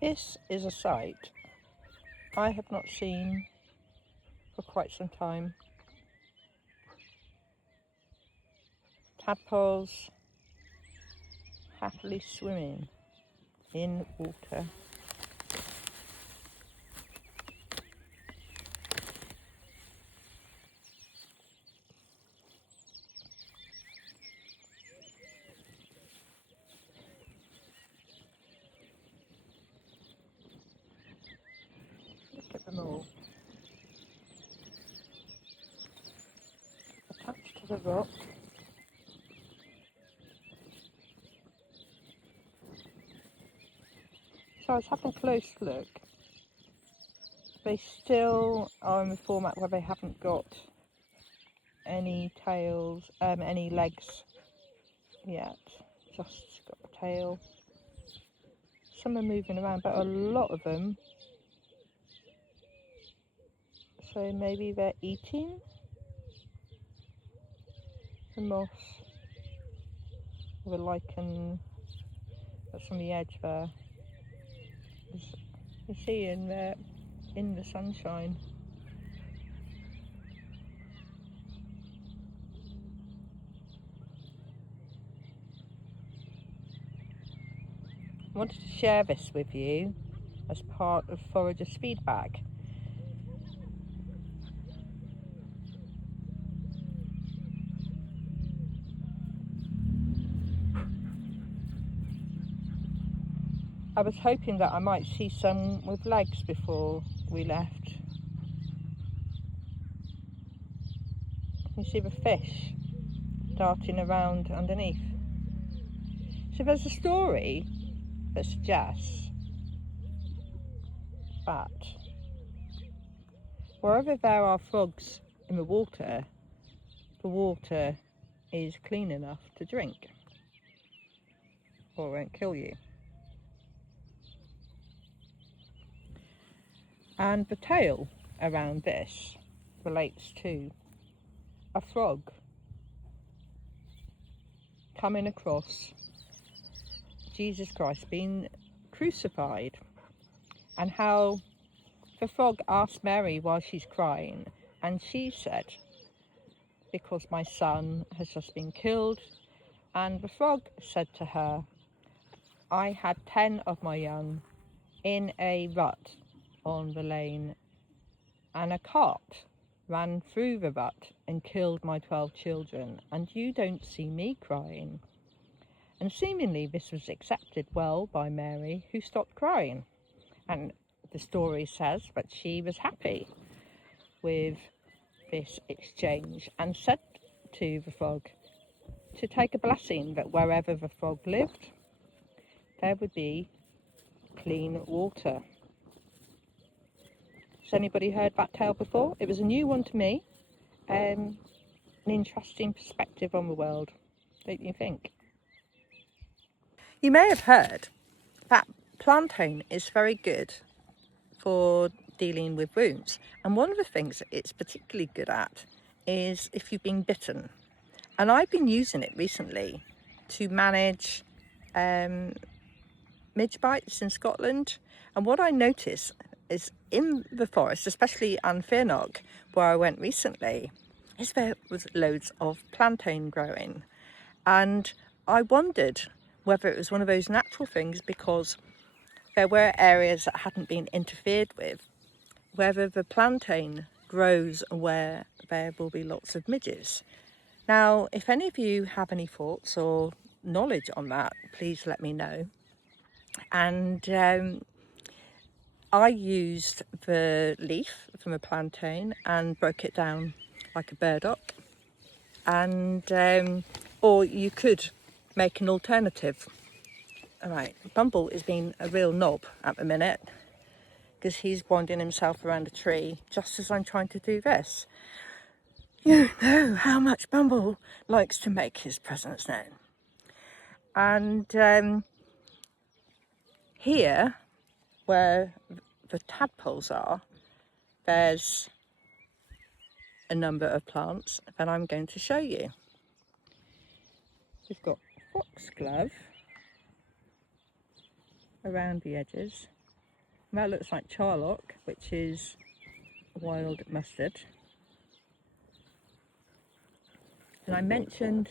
This is a sight I have not seen for quite some time. Tadpoles happily swimming in water. Look at them all. Attached to the rock. So I was having a close look. They still are in the format where they haven't got any tails, any legs yet. Just got the tail. Some are moving around, but a lot of them. So maybe they're eating the moss, the lichen that's on the edge there. You see in there, in the sunshine. I wanted to share this with you as part of Forager's feedback. I was hoping that I might see some with legs before we left. You see the fish darting around underneath. So there's a story that suggests that wherever there are frogs in the water is clean enough to drink or won't kill you. And the tale around this relates to a frog coming across Jesus Christ being crucified, and how the frog asked Mary why she's crying, and she said, because my son has just been killed. And the frog said to her, I had 10 of my young in a rut on the lane, and a cart ran through the rut and killed my 12 children, and you don't see me crying. And seemingly this was accepted well by Mary, who stopped crying. And the story says that she was happy with this exchange and said to the frog to take a blessing that wherever the frog lived, there would be clean water. Has anybody heard that tale before? It was a new one to me. An interesting perspective on the world, don't you think? You may have heard that plantain is very good for dealing with wounds, and one of the things that it's particularly good at is if you've been bitten. And I've been using it recently to manage midge bites in Scotland. And what I notice is in the forest, especially Anfernog, where I went recently, is there was loads of plantain growing. And I wondered whether it was one of those natural things, because there were areas that hadn't been interfered with, whether the plantain grows where there will be lots of midges. Now, if any of you have any thoughts or knowledge on that, please let me know. And I used the leaf from a plantain and broke it down like a burdock. And or you could make an alternative. All right, Bumble is being a real knob at the minute because he's winding himself around a tree just as I'm trying to do this. You know how much Bumble likes to make his presence known. And here, where the tadpoles are, there's a number of plants that I'm going to show you. We've got foxglove around the edges. That looks like charlock, which is wild mustard. And I mentioned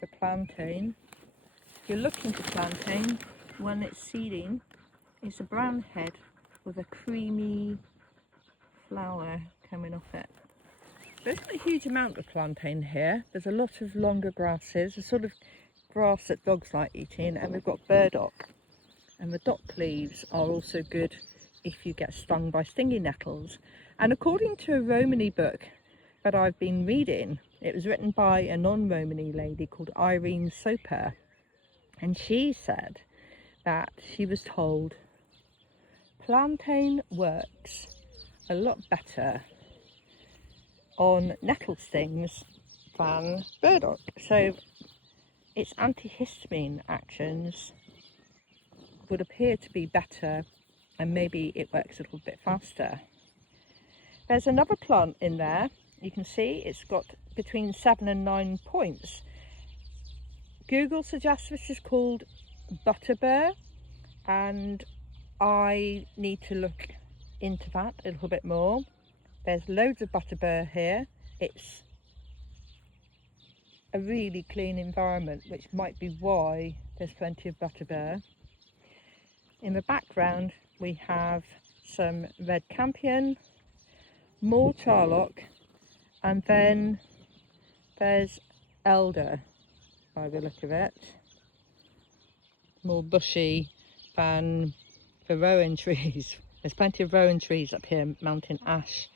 the plantain. If you're looking for plantain, when it's seeding, it's a brown head with a creamy flower coming off it. There's not a huge amount of plantain here. There's a lot of longer grasses, a sort of grass that dogs like eating, and we've got burdock. And the dock leaves are also good if you get stung by stinging nettles. And according to a Romany book that I've been reading, it was written by a non-Romany lady called Irene Soper, and she said that she was told plantain works a lot better on nettle stings than burdock. So its antihistamine actions would appear to be better, and maybe it works a little bit faster. There's another plant in there. You can see it's got between 7 and 9 points. Google suggests this is called butterbur, and I need to look into that a little bit more. There's loads of butterbur here. It's a really clean environment, which might be why there's plenty of butterbur. In the background we have some red campion, more charlock, and then there's elder by the look of it. More bushy than the rowan trees. There's plenty of rowan trees up here. Mountain ash,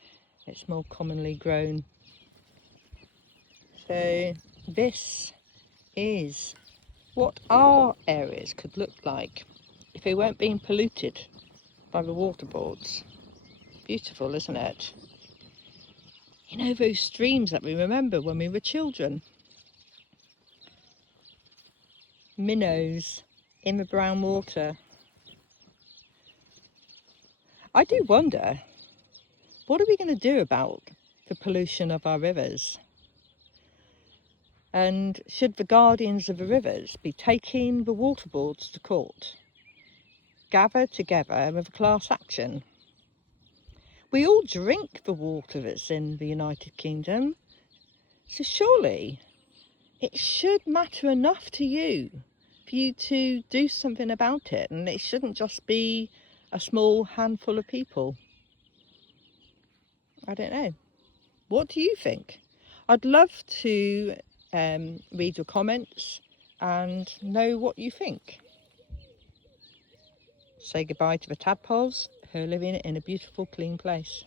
it's more commonly grown. So this is what our areas could look like if they weren't being polluted by the waterboards. Beautiful, isn't it? You know, those streams that we remember when we were children. Minnows in the brown water. I do wonder, what are we going to do about the pollution of our rivers? And should the guardians of the rivers be taking the waterboards to court, gather together with a class action? We all drink the water that's in the United Kingdom, so surely it should matter enough to you for you to do something about it, and it shouldn't just be a small handful of people. I don't know. What do you think? I'd love to read your comments and know what you think. Say goodbye to the tadpoles who are living in a beautiful, clean place.